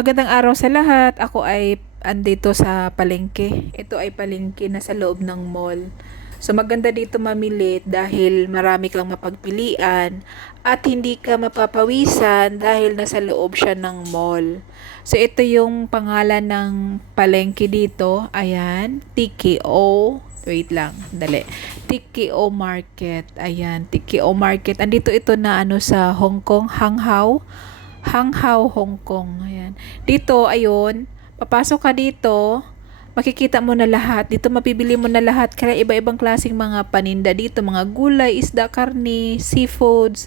Magandang araw sa lahat. Ako ay andito sa palengke. Ito ay palengke na sa loob ng mall. So maganda dito mamili dahil marami kang mapagpilian at hindi ka mapapawisan dahil nasa loob siya ng mall. So ito yung pangalan ng palengke dito. Ayan, TKO. Wait lang, dali. TKO Market. Ayan, TKO Market. Andito ito na sa Hong Kong, Hanghao, Hong Kong. Ayan. Dito, ayun, papasok ka dito, makikita mo na lahat. Dito mapibili mo na lahat. Kaya iba-ibang klaseng mga paninda dito. Mga gulay, isda, karne, seafoods.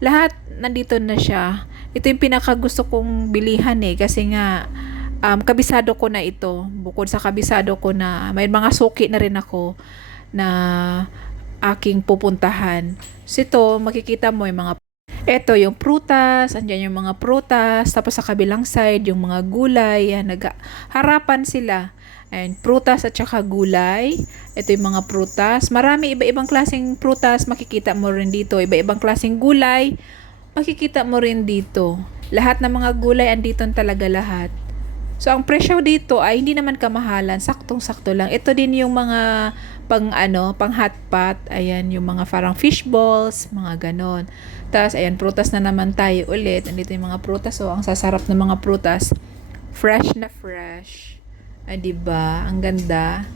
Lahat nandito na siya. Ito yung pinaka gusto kong bilihan kasi nga, kabisado ko na ito. Bukod sa kabisado ko na, may mga suki na rin ako na aking pupuntahan. So ito, makikita mo yung mga eto yung prutas, andyan yung mga prutas, tapos sa kabilang side yung mga gulay, yan, harapan sila. And prutas at saka gulay. Ito yung mga prutas. Marami iba-ibang klaseng prutas, makikita mo rin dito. Iba-ibang klaseng gulay, makikita mo rin dito. Lahat ng mga gulay andito talaga lahat. So ang presyo dito ay hindi naman kamahalan, saktong-sakto lang. Ito din yung mga pang hot pot, ayan yung mga parang fish balls, mga ganon. Tapos ayan, prutas na naman tayo ulit. Andito yung mga prutas, ang sasarap ng mga prutas. Fresh na fresh. Ay, diba? Ang ganda.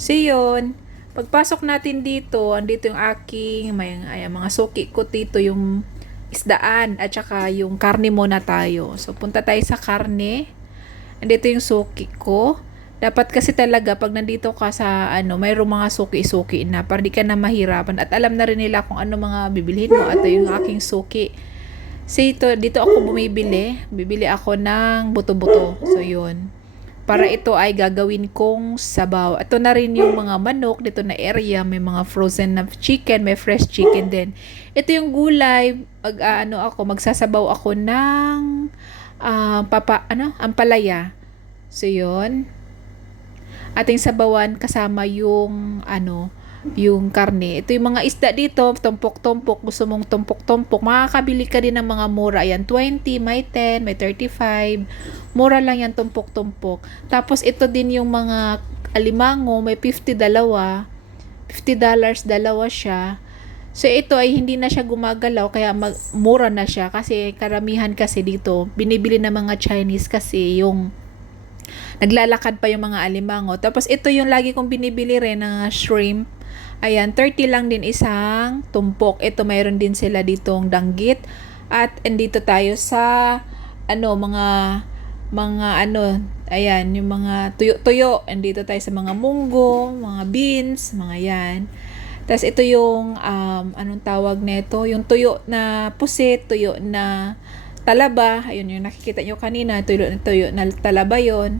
So yun, pagpasok natin dito, andito yung aking mga suki ko dito, yung isdaan at saka yung karne muna tayo. So punta tayo sa karne. Andito yung suki ko. Dapat kasi talaga pag nandito ka sa mayroong mga suki-suki na para di ka na mahirapan at alam na rin nila kung ano mga bibilhin mo. At yung aking suki. So dito ako bumibili. Bibili ako ng buto-buto. So yun. Para ito ay gagawin kong sabaw. Ito na rin yung mga manok dito na area. May mga frozen na chicken, may fresh chicken din. Ito yung gulay. Magsasabaw ako ng ampalaya. So yun. Ating sabawan kasama yung yung karne. Ito yung mga isda dito, tumpok-tumpok. Gusto mong tumpok-tumpok, makakabili ka din ng mga mura. Ayan, 20, may 10, may 35. Mura lang yan, tumpok-tumpok. Tapos ito din yung mga alimango, may 50 dalawa. $50 dalawa siya. So ito ay hindi na siya gumagalaw kaya mura na siya kasi karamihan kasi dito binibili ng mga Chinese kasi yung naglalakad pa yung mga alimango. Tapos ito yung lagi kong binibili rin na shrimp. Ayan, 30 lang din isang tumpok. Ito mayroon din sila ditong danggit. At andito tayo sa ayan, yung mga tuyo-tuyo. Andito tayo sa mga munggo, mga beans, mga yan. Tapos ito yung anong tawag nito, yung tuyo na pusit, tuyo na talaba. Ayun yung nakikita nyo kanina, tuyo na talaba yon.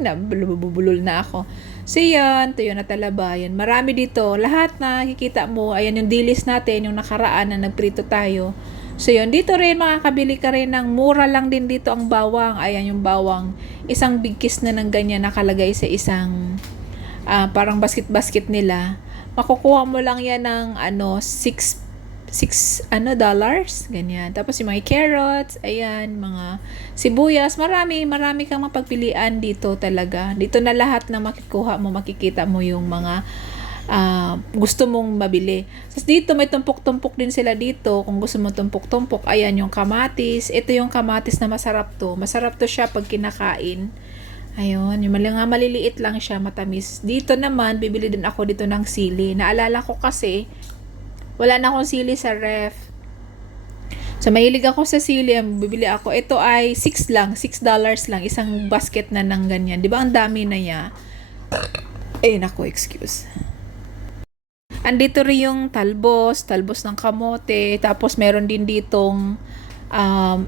Nabubulol na ako. So yan, tuyo na talaba. Yan. Marami dito. Lahat na nakikita mo, ayan yung dilis natin, yung nakaraan na nagprito tayo. So yun, dito rin makakabili ka rin ng mura lang din dito ang bawang. Ayan yung bawang. Isang bigkis na ng ganyan nakalagay sa isang parang basket-basket nila. Makukuha mo lang yan ng $6 dollars, ganyan. Tapos yung mga carrots, ayan, mga sibuyas, marami kang mapagpilian dito talaga. Dito na lahat na makikita mo yung mga gusto mong mabili. Tapos dito may tumpok-tumpok din sila dito. Kung gusto mo tumpok-tumpok, ayan yung kamatis. Ito yung kamatis na masarap to. Masarap to siya pag kinakain. Ayun, yung maliliit lang siya, matamis. Dito naman, bibili din ako dito ng sili. Naalala ko kasi, wala na akong sili sa ref. So, mahilig ako sa sili. Bibili ako. Ito ay $6 lang. Isang basket na ng ganyan. Di ba ang dami na niya? Eh, nako, excuse. Andito rin yung talbos ng kamote. Tapos, meron din ditong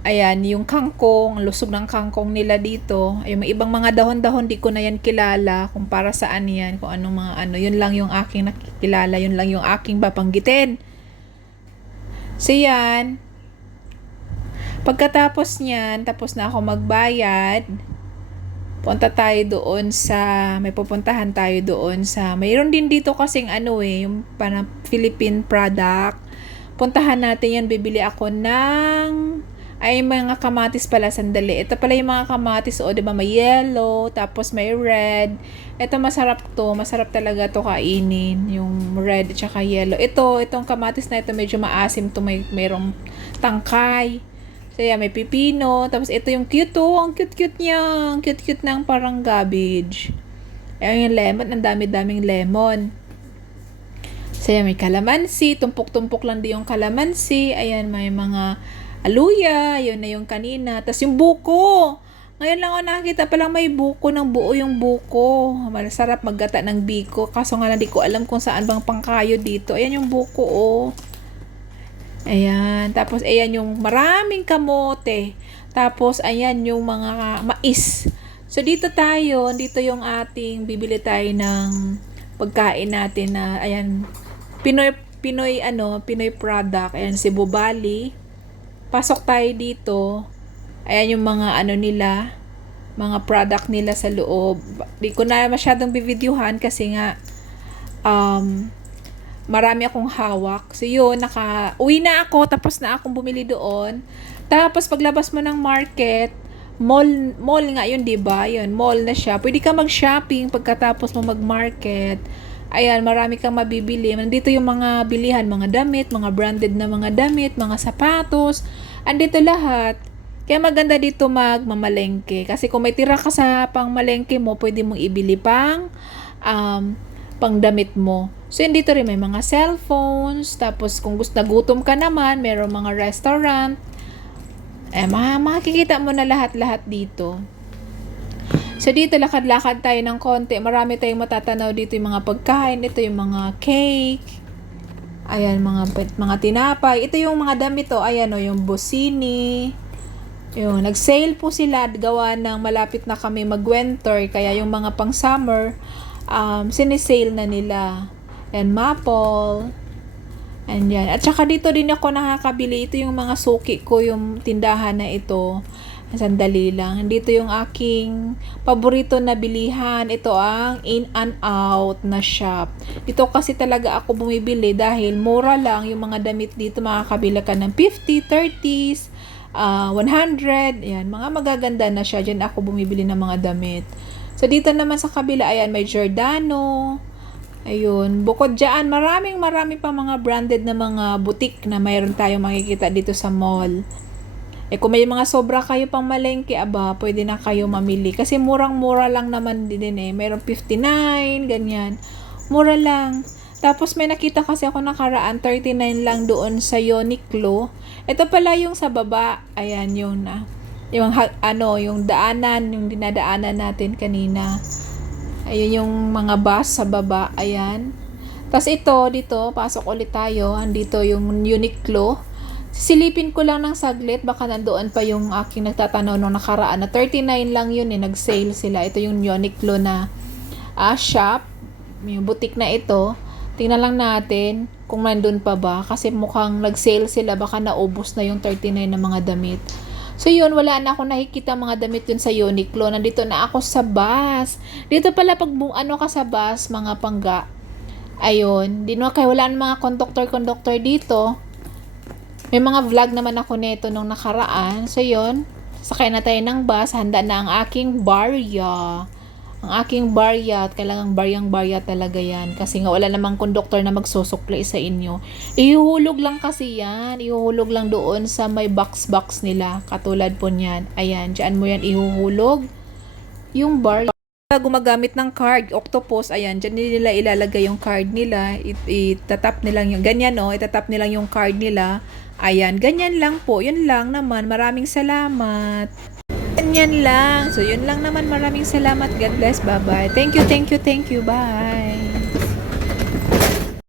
ayan, yung kangkong, lusog ng kangkong nila dito. Ay, may ibang mga dahon-dahon, di ko na yan kilala kung para saan yan, kung anong mga yun lang yung aking nakikilala, yun lang yung aking babanggitin. So yan. Pagkatapos niyan, tapos na ako magbayad, punta tayo doon may pupuntahan tayo doon mayroon din dito kasing yung Philippine product. Puntahan natin yan, bibili ako ng Ay, mga kamatis pala, sandali. Ito pala yung mga kamatis, o, di ba, may yellow, tapos may red. Ito, masarap to. Masarap talaga to kainin, yung red at saka yellow. Itong kamatis na ito, medyo maasim to, mayroong tangkay. So, yeah, may pipino. Tapos, ito yung cute to. Ang cute-cute niya. Ang cute-cute ng parang cabbage. Ayan yung lemon. Ang dami-daming lemon. So, may kalamansi. Tumpok-tumpok lang din yung kalamansi. Ayan, may mga aluya. Yun na yung kanina. Tapos yung buko. Ngayon lang ako nakakita palang may buko ng buo yung buko. Masarap maggata ng biko. Kaso nga hindi ko alam kung saan bang pangkayo dito. Ayan yung buko, oh. Ayan. Tapos, ayan yung maraming kamote. Tapos, ayan yung mga mais. So, dito tayo. Dito yung ating bibili tayo ng pagkain natin na, ayan, Pinoy product. Ayan, si Bubali. Pasok tayo dito. Ayan yung mga nila, mga product nila sa loob. Di ko na masyadong bivideohan kasi nga, marami akong hawak. So yun, uwi na ako, tapos na akong bumili doon. Tapos paglabas mo ng market, mall nga yun, 'di ba? Yun, mall na siya. Pwede ka mag-shopping pagkatapos mo mag-market. Ayan, marami kang mabibili. Nandito yung mga bilihan, mga damit, mga branded na mga damit, mga sapatos. Andito lahat. Kaya maganda dito magmamalengke. Kasi kung may tira ka sa pangmalengke mo, pwede mong ibili pangdamit mo. So, dito rin may mga cellphones. Tapos, kung gusto nagutom ka naman, meron mga restaurant. Makikita mo na lahat-lahat dito. So, dito lakad-lakad tayo ng konti. Marami tayong matatanaw dito yung mga pagkain. Ito yung mga cake. Ayan, mga tinapay. Ito yung mga damit, oh. Ayan, oh, yung Bossini. Yung, nag-sale po sila. Gawa ng malapit na kami mag-winter. Kaya yung mga pang-summer, sinisale na nila. And maple. And yan. At saka dito din ako nakakabili. Ito yung mga suki ko, yung tindahan na ito. Sandali lang. Dito yung aking paborito na bilihan. Ito ang In and Out na shop. Dito kasi talaga ako bumibili dahil mura lang yung mga damit dito. Makakabila ka ng 50, 30s, 100. Yan. Mga magaganda na siya. Diyan ako bumibili ng mga damit. So, dito naman sa kabila, ayan, may Giordano. Ayun. Bukod dyan, marami pa mga branded na mga boutique na mayroon tayong makikita dito sa mall. Kung may mga sobra kayo pang malengke, pwede na kayo mamili. Kasi murang-mura lang naman din Mayroong 59, ganyan. Mura lang. Tapos may nakita kasi ako nakaraan, 39 lang doon sa Uniqlo. Ito pala yung sa baba. Ayan, yung daanan, yung dinadaanan natin kanina. Ayun yung mga bus sa baba. Ayan. Tapos dito, pasok ulit tayo. Andito yung Uniqlo. Silipin ko lang ng saglit, baka nandoon pa yung aking nagtatanaw nung nakaraan na 39 lang yun nag-sale sila. Ito yung Uniqlo na shop, yung boutique na ito. Tingnan lang natin kung nandun pa ba, kasi mukhang nag-sale sila, baka naubos na yung 39 na mga damit. So yun, wala na ako nakikita mga damit yun sa Uniqlo. Nandito na ako sa bus. Dito pala pag ka sa bus, mga pangga. Ayun, wala na mga conductor dito. May mga vlog naman ako nito nung nakaraan. So, yun. Sakay na tayo ng bus. Handa na ang aking barya. Ang aking barya. At kailangang baryang-barya talaga yan. Kasi nga wala namang conductor na magsusuklay sa inyo. Ihuhulog lang kasi yan. Ihuhulog lang doon sa may box nila. Katulad po niyan. Ayan. Diyan mo yan ihuhulog. Yung barya. Gumagamit ng card, Octopus, ayan, dyan nila ilalagay yung card nila, itatap nilang yung, ganyan itatap nilang yung card nila, ayan, ganyan lang po, yun lang naman, maraming salamat, ganyan lang, so yun lang naman, maraming salamat, God bless, bye bye, thank you, bye.